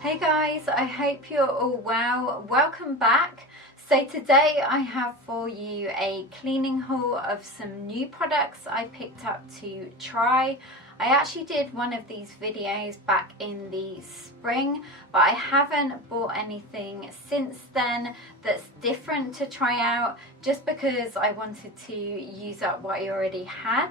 Hey guys, I hope you're all well. Welcome back. So today I have for you a cleaning haul of some new products I picked up to try. I actually did one of these videos back in the spring, but I haven't bought anything since then that's different to try out, just because I wanted to use up what I already had.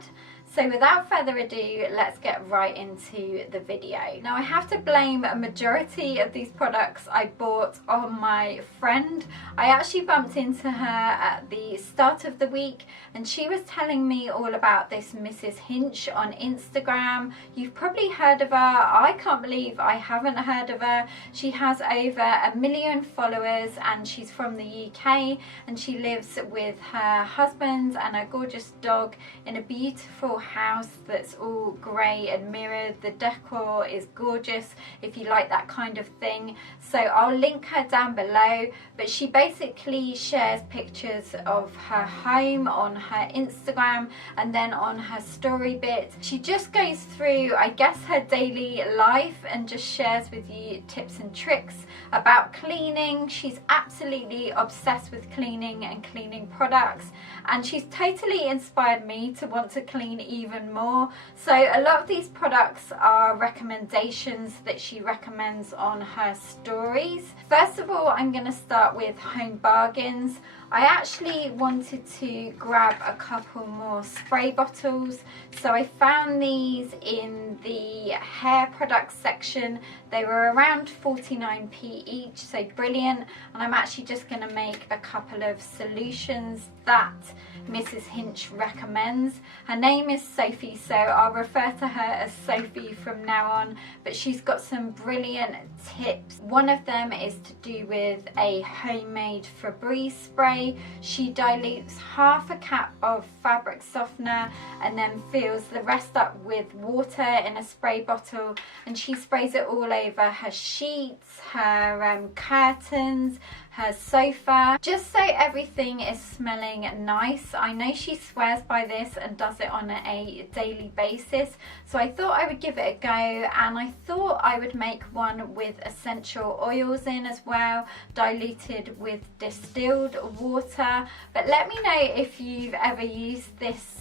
So without further ado, let's get right into the video. Now I have to blame a majority of these products I bought on my friend. I actually bumped into her at the start of the week and she was telling me all about this Mrs. Hinch on Instagram. You've probably heard of her. I can't believe I haven't heard of her. She has over 1 million followers and she's from the UK, and she lives with her husband and a gorgeous dog in a beautiful house that's all grey and mirrored. The decor is gorgeous if you like that kind of thing, so I'll link her down below. But she basically shares pictures of her home on her Instagram, and then on her story bit she just goes through, I guess, her daily life and just shares with you tips and tricks about cleaning. She's absolutely obsessed with cleaning and cleaning products, and she's totally inspired me to want to clean even more. So a lot of these products are recommendations that she recommends on her stories. First of all, I'm going to start with Home Bargains. I actually wanted to grab a couple more spray bottles, so I found these in the hair products section. They were around 49p each, so brilliant. And I'm actually just going to make a couple of solutions that Mrs. Hinch recommends. Her name is Sophie, so I'll refer to her as Sophie from now on, but she's got some brilliant tips. One of them is to do with a homemade Febreze spray. She dilutes half a cap of fabric softener and then fills the rest up with water in a spray bottle, and she sprays it all over her sheets, her curtains, her sofa, just so everything is smelling nice. I know she swears by this and does it on a daily basis, so I thought I would give it a go, and I thought I would make one with essential oils in as well, diluted with distilled water. But let me know if you've ever used this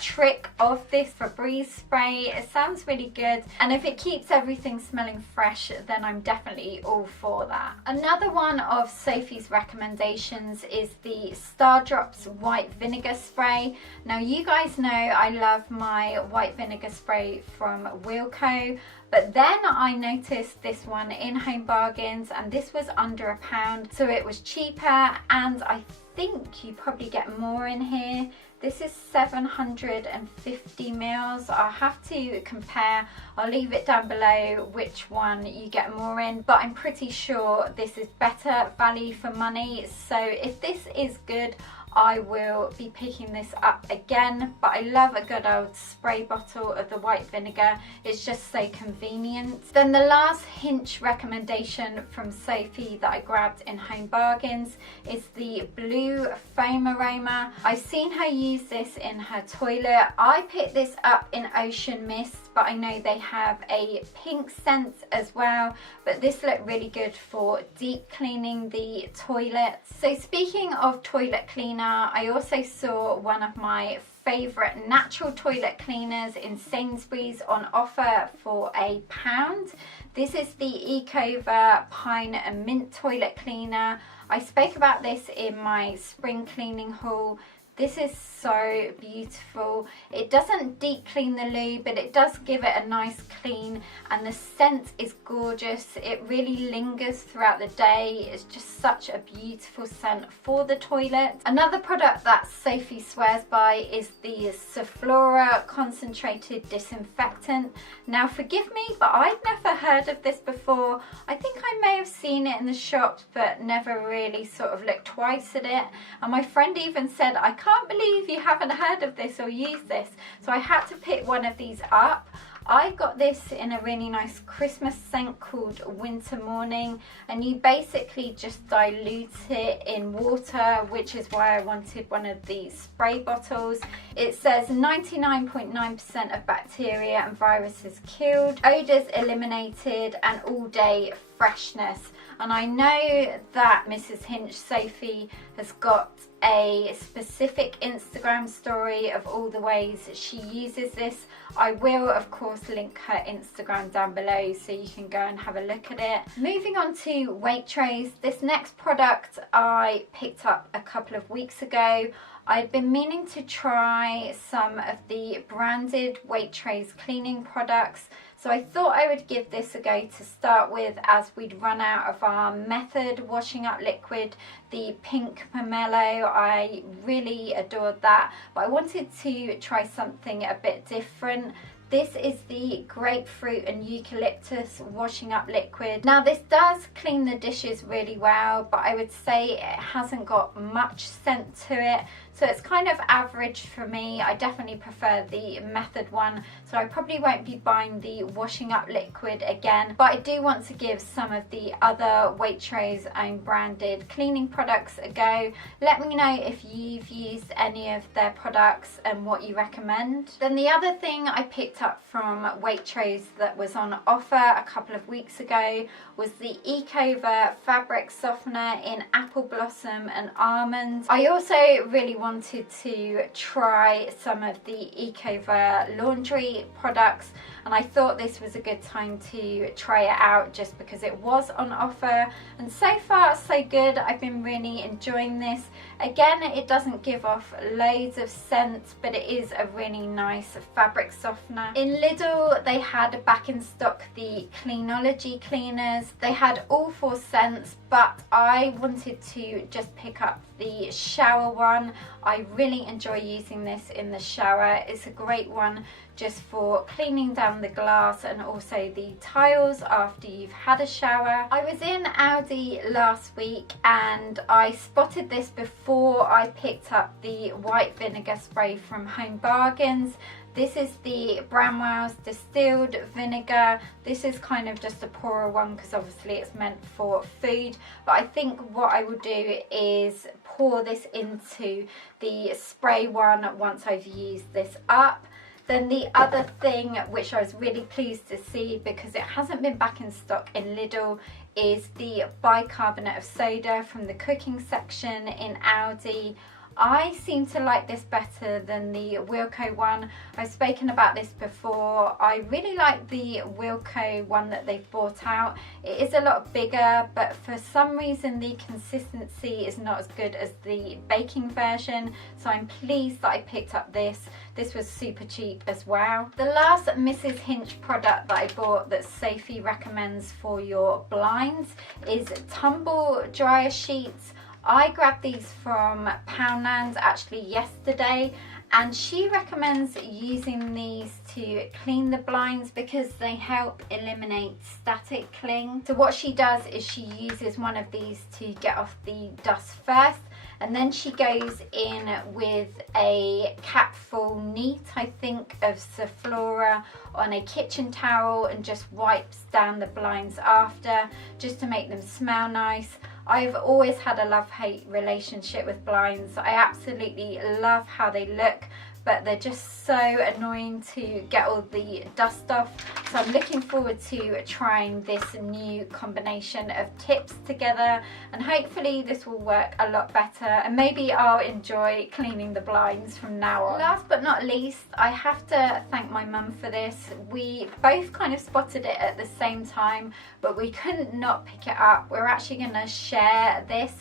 trick of this Febreze spray. It sounds really good, and if it keeps everything smelling fresh, then I'm definitely all for that. Another one of Sophie's recommendations is the Stardrops white vinegar spray. Now you guys know I love my white vinegar spray from Wilko, but then I noticed this one in Home Bargains and this was under £1, so it was cheaper, and I think you probably get more in here. This is 750 mils. I'll have to compare. I'll leave it down below which one you get more in, but I'm pretty sure this is better value for money. So if this is good, I will be picking this up again. But I love a good old spray bottle of the white vinegar. It's just so convenient. Then the last Hinch recommendation from Sophie that I grabbed in Home Bargains is the Bloo Foam Aroma. I've seen her use this in her toilet. I picked this up in Ocean Mist, but I know they have a pink scent as well, but this looked really good for deep cleaning the toilet. So speaking of toilet cleaner, I also saw one of my favourite natural toilet cleaners in Sainsbury's on offer for £1. This is the Ecover Pine and Mint Toilet Cleaner. I spoke about this in my spring cleaning haul. This is so beautiful. It doesn't deep clean the loo, but it does give it a nice clean, and the scent is gorgeous. It really lingers throughout the day. It's just such a beautiful scent for the toilet. Another product that Sophie swears by is the Zoflora Concentrated Disinfectant. Now forgive me, but I've never heard of this before. I think I may have seen it in the shops, but never really sort of looked twice at it. And my friend even said, I can't believe you haven't heard of this or used this. So I had to pick one of these up. I got this in a really nice Christmas scent called Winter Morning, and you basically just dilute it in water, which is why I wanted one of these spray bottles. It says 99.9% of bacteria and viruses killed, odours eliminated, and all day freshness. And I know that Mrs. Hinch, Sophie, has got a specific Instagram story of all the ways she uses this. I will of course link her Instagram down below so you can go and have a look at it. Moving on to Waitrose, this next product I picked up a couple of weeks ago. I'd been meaning to try some of the branded Waitrose cleaning products, so I thought I would give this a go to start with, as we'd run out of our Method washing up liquid, the pink pomelo. I really adored that, but I wanted to try something a bit different. This is the Grapefruit and Eucalyptus washing up liquid. Now this does clean the dishes really well, but I would say it hasn't got much scent to it. So it's kind of average for me. I definitely prefer the Method one, so I probably won't be buying the washing up liquid again. But I do want to give some of the other Waitrose own branded cleaning products a go. Let me know if you've used any of their products and what you recommend. Then the other thing I picked up from Waitrose that was on offer a couple of weeks ago was the Ecover fabric softener in apple blossom and almond. I also really wanted to try some of the Ecover laundry products, and I thought this was a good time to try it out just because it was on offer, and so far so good. I've been really enjoying this. Again, it doesn't give off loads of scent, but it is a really nice fabric softener. In Lidl they had back in stock the Clean-Ology cleaners. They had all 4 scents, but I wanted to just pick up the shower one. I really enjoy using this in the shower. It's a great one just for cleaning down the glass and also the tiles after you've had a shower. I was in Aldi last week and I spotted this before I picked up the white vinegar spray from Home Bargains. This is the Bramwells Distilled Vinegar. This is kind of just a poorer one because obviously it's meant for food. But I think what I will do is pour this into the spray one once I've used this up. Then the other thing which I was really pleased to see, because it hasn't been back in stock in Lidl, is the bicarbonate of soda from the cooking section in Aldi. I seem to like this better than the Wilko one. I've spoken about this before. I really like the Wilko one that they've brought out. It is a lot bigger, but for some reason the consistency is not as good as the baking version. So I'm pleased that I picked up this. This was super cheap as well. The last Mrs. Hinch product that I bought that Sophie recommends for your blinds is Tumble dryer sheets. I grabbed these from Poundland actually yesterday, and she recommends using these to clean the blinds because they help eliminate static cling. So what she does is she uses one of these to get off the dust first, and then she goes in with a capful neat, I think, of Zoflora on a kitchen towel and just wipes down the blinds after, just to make them smell nice. I've always had a love-hate relationship with blinds. I absolutely love how they look, but they're just so annoying to get all the dust off. So I'm looking forward to trying this new combination of tips together, and hopefully this will work a lot better, and maybe I'll enjoy cleaning the blinds from now on. Last but not least, I have to thank my mum for this. We both kind of spotted it at the same time, but we couldn't not pick it up. We're actually going to share this,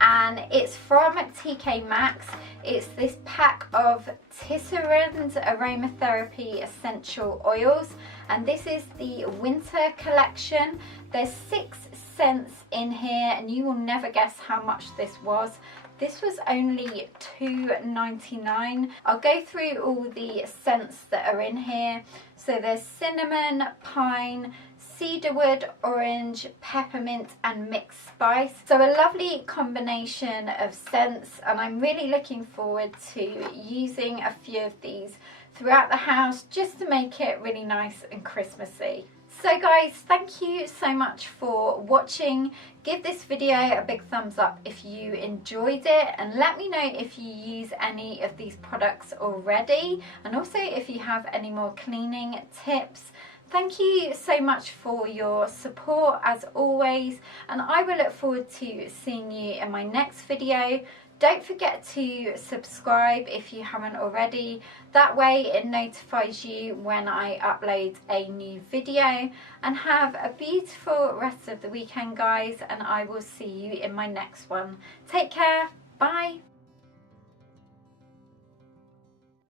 and it's from TK Maxx. It's this pack of Tisserand aromatherapy essential oils, and this is the winter collection. There's 6 scents in here, and you will never guess how much this was. This was only $2.99. I'll go through all the scents that are in here. So there's cinnamon, pine, cedarwood, orange, peppermint and mixed spice. So a lovely combination of scents, and I'm really looking forward to using a few of these throughout the house just to make it really nice and Christmassy. So guys, thank you so much for watching. Give this video a big thumbs up if you enjoyed it, and let me know if you use any of these products already, and also if you have any more cleaning tips. Thank you so much for your support as always, and I will look forward to seeing you in my next video. Don't forget to subscribe if you haven't already. That way it notifies you when I upload a new video. And have a beautiful rest of the weekend, guys, and I will see you in my next one. Take care. Bye.